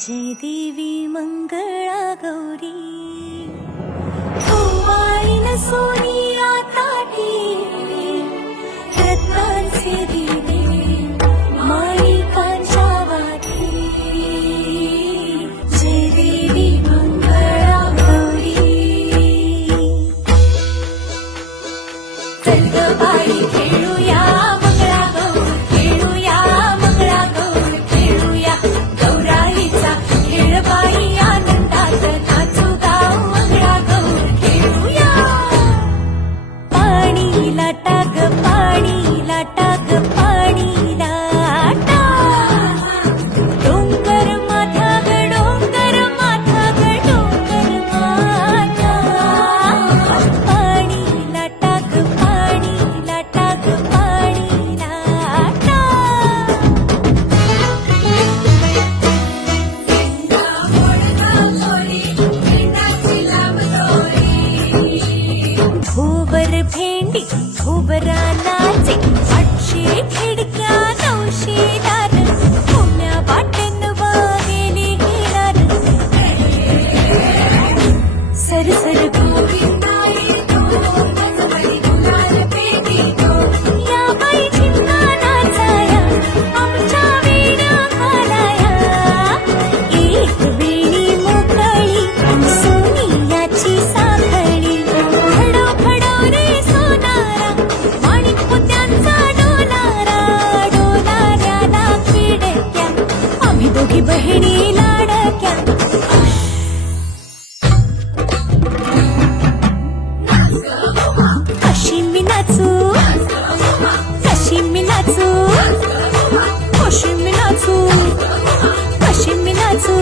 जय देवी मंगळा गौरी वाईन सोनिया ताटी रत्नांचे दिवे माणिकांच्या वाटी जय देवी मंगळा गौरी चल ग बाई खेळूया मंगळा गौर खेळूया मंगळा गौर खेळूया गौराईचा खेळ बाई आनंदात नाचू गाव मंगळा गौर खेळूया पाणी लाटा ग पाणी लाटा ग पाणी लाटा डोंगर माथा ग डोंगर माथा ग डोंगर माथा पाणी लाटा ग पाणी लाटा ग पाणी लाटा भुवर भेंडी भुवरा नाचे 800 खिडक्या 900 दार पुण्या वाटेन वागेली हिरार सरसर या बाई चिंता नाचाया आमच्या वेड्या घालाया एक वेणी मोकळी सोनियाची साखळी फडो फडो रे सोनारा माणिक मोत्यांचा डोलारा डोलाऱ्याला खिडक्या आम्ही दोघी बहिणी लाडक्या कशी मी नाचू कशी मी नाचू कशी मी नाचू कशी मी नाचू